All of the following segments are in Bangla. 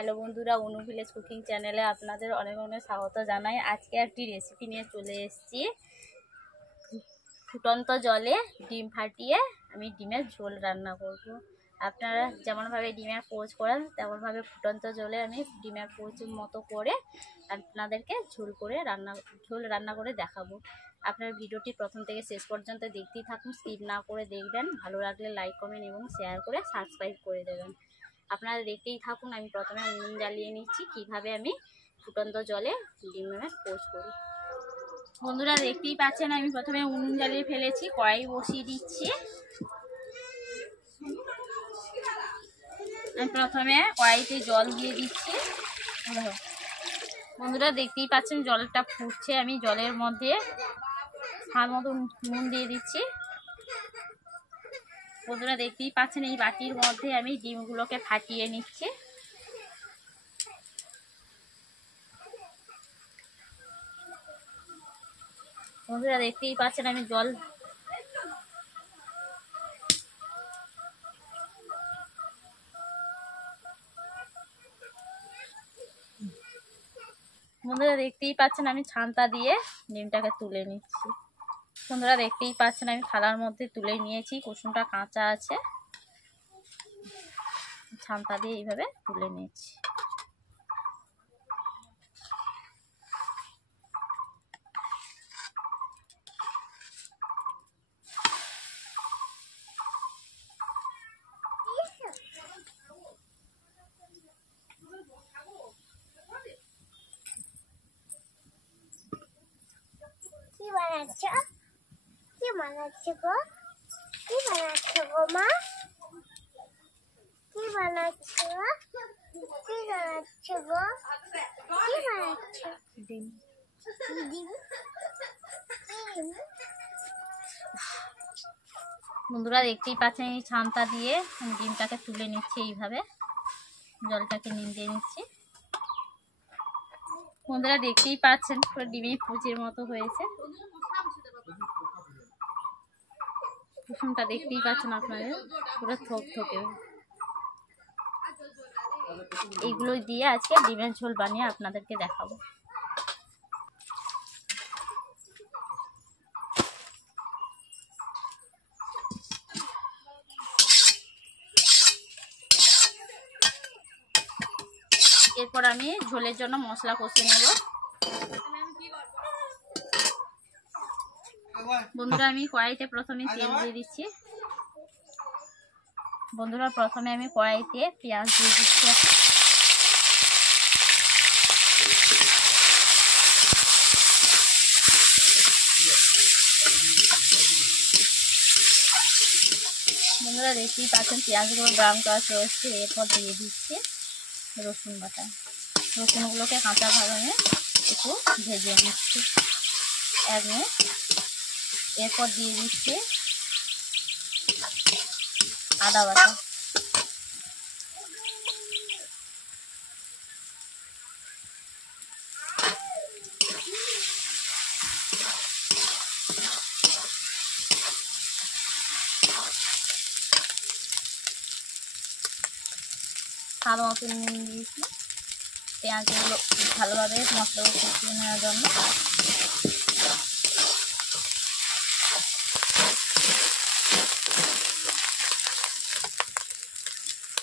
হ্যালো বন্ধুরা, অনু ভিলেজ কুকিং চ্যানেলে আপনাদের অনেক অনেক স্বাগত জানাই। আজকে একটি রেসিপি নিয়ে চলে এসেছি। ফুটন্ত জলে ডিম ফাটিয়ে আমি ডিমের ঝোল রান্না করব। আপনারা যেমনভাবে ডিমের পোচ করেন তেমনভাবে ফুটন্ত জলে আমি ডিমের পোচের মতো করে আপনাদেরকে ঝোল রান্না করে দেখাবো। আপনার ভিডিওটি প্রথম থেকে শেষ পর্যন্ত দেখতেই থাকুন, স্কিপ না করে দেখবেন। ভালো লাগলে লাইক কমেন্ট এবং শেয়ার করে সাবস্ক্রাইব করে দেবেন। আপনারা দেখতেই থাকুন। আমি প্রথমে উনুন জ্বালিয়ে নিচ্ছি, কিভাবে আমি ফুটন্ত জলে ডিমের পোচ করি। বন্ধুরা দেখতেই পাচ্ছেন, আমি প্রথমে উনুন জ্বালিয়ে ফেলেছি, কড়াই বসিয়ে দিচ্ছি। আমি প্রথমে কড়াইতে জল দিয়ে দিচ্ছি। বন্ধুরা দেখতেই পাচ্ছেন জলটা ফুটছে, আমি জলের মধ্যে স্বাদ মতো নুন দিয়ে দিচ্ছি। বন্ধুরা দেখতেই পাচ্ছেন এই বাটির মধ্যে আমি ডিমগুলোকে ফাটিয়ে নিচ্ছি। বন্ধুরা দেখতেই পাচ্ছেন আমি বন্ধুরা দেখতেই পাচ্ছেন আমি ছান্তা দিয়ে ডিমটাকে তুলে নিচ্ছি। বন্ধুরা দেখতেই পাচ্ছেন আমি থালার মধ্যে তুলে নিয়েছি, কুসুমটা কাঁচা আছে, ছান্তা দিয়ে এইভাবে তুলে নিয়েছি। কি বানাচ্ছো গো? কি বানাচ্ছো গো মা? কি বানাচ্ছো? কি বানাচ্ছো গো? কি বানাচ্ছো? ডিম। বন্ধুরা দেখতেই পাচ্ছেন এই ছান্তা দিয়ে ডিমটাকে তুলে নিচ্ছি, এইভাবে জলটাকে নিংড়িয়ে নিচ্ছি। বন্ধুরা দেখতেই পাচ্ছেন পুরো ডিমের পুচির মতো হয়েছে। কুসুমটা দেখতেই পাচ্ছেন আপনাদের পুরো থকথকে। এইগুলো দিয়ে আজকে ডিমের ঝোল বানিয়ে আপনাদেরকে দেখাবো। এরপর আমি ঝোলের জন্য মশলা কষে নেব। বন্ধুরা আমি কড়াইতে প্রথমে তেল দিয়ে দিচ্ছি। বন্ধুরা প্রথমে আমি কড়াইতে পেঁয়াজ দিয়ে দিচ্ছি। বন্ধুরা দেখতেই পাচ্ছেন পেঁয়াজগুলো ব্রাউন কালার চলে এসছে। এরপর দিয়ে দিচ্ছি রসুন বাটা। রসুনগুলোকে কাঁচা ভাবে একটু ভেজে নিচ্ছি 1 মিনিট। এরপর দিয়ে দিচ্ছি আদা বাটা। স্বাদ মতো নুন দিয়েছি পেঁয়াজগুলো ভালোভাবে মশলাগুলো কষিয়ে নেওয়ার জন্য।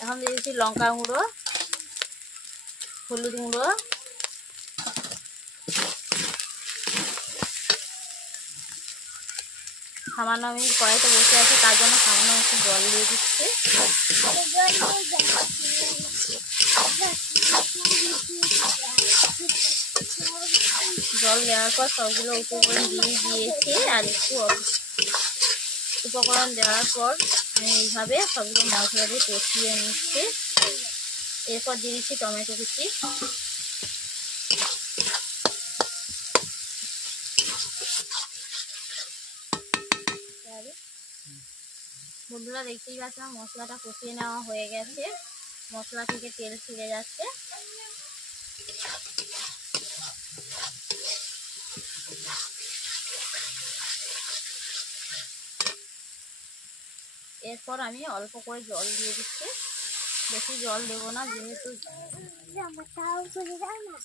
এখন দিয়েছি লঙ্কা গুঁড়ো, হলুদ গুঁড়ো, সামান্য আমি কড়াইতে বসে আছে তার জন্য সামান্য একটু জল দিয়ে দিচ্ছি। জল দেওয়ার পর সবগুলো উপকরণ দিয়ে দিয়েছি, আর একটু উপকরণ দেওয়ার পর আমি এইভাবে সবগুলো মশলা দিয়ে কষিয়ে নিচ্ছি। এরপর দিয়ে দিচ্ছি টমেটো কুচি। বন্ধুরা দেখতেই পাচ্ছেন মশলাটা কষিয়ে নেওয়া হয়ে গেছে, মশলা থেকে তেল ছিঁড়ে যাচ্ছে। এরপর আমি অল্প করে জল দিয়ে দিচ্ছি। বেশি জল দেবো না, যেহেতু জামাটাও খুলে দাও না।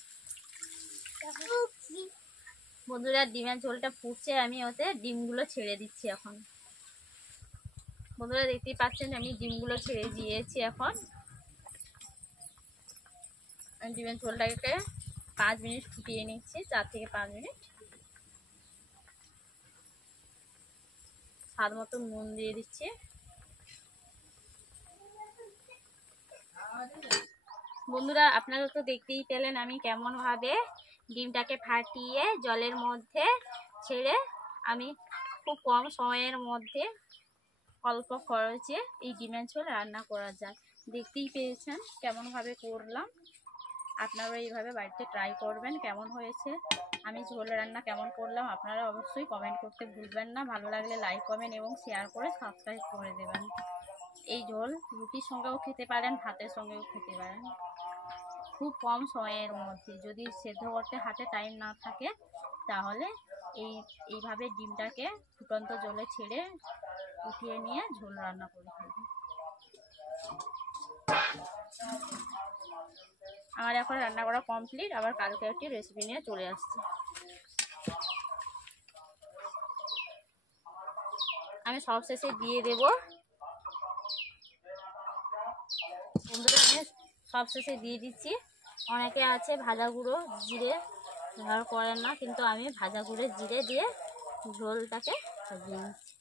বন্ধুরা ডিমের ঝোলটা ফুটছে, আমি ওতে ডিমগুলো ছেড়ে দিচ্ছি এখন। বন্ধুরা দেখতেই পাচ্ছেন আমি ডিমগুলো ছেড়ে দিয়েছি। এখন আমি ডিমের ঝোলটাকে 5 মিনিট ফুটিয়ে নিচ্ছি, 4 থেকে 5 মিনিট। স্বাদ মতো নুন দিয়ে দিচ্ছি। বন্ধুরা আপনারা তো দেখতেই পেলেন আমি কেমন ভাবে ডিমটাকে ফাটিয়ে জলের মধ্যে ছেড়ে আমি খুব কম সময়ের মধ্যে অল্প খরচে এই ডিমের ঝোল রান্না করা যায়। দেখতেই পেয়েছেন কেমন ভাবে করলাম। আপনারা এইভাবে বাড়িতে ট্রাই করবেন। কেমন হয়েছে আমি ঝোল রান্না কেমন করলাম আপনারা অবশ্যই কমেন্ট করতে ভুলবেন না। ভালো লাগলে লাইক কমেন্ট এবং শেয়ার করে সাবস্ক্রাইব করে দেবেন। এই ঝোল রুটির সঙ্গেও খেতে পারেন, ভাতের সঙ্গেও খেতে পারেন। খুব কম সময়ের মধ্যে, যদি সেদ্ধ করতে হাতে টাইম না থাকে তাহলে এইভাবে ডিমটাকে ফুটন্ত জলে ছেড়ে উঠিয়ে নিয়ে ঝোল রান্না করে ফেলবেন। আমার এখন রান্না করা কমপ্লিট। আবার কালকে একটি রেসিপি নিয়ে চলে আসছি। আমি সব শেষে দিয়ে দেব। বন্ধুরা আমি সব শেষে দিয়ে দিচ্ছি। অনেকে আছে ভাজা গুঁড়ো জিরে ব্যবহার করেন না, কিন্তু আমি ভাজা গুঁড়ো জিরে দিয়ে ঝোলটাকে সাজিয়ে নিচ্ছি।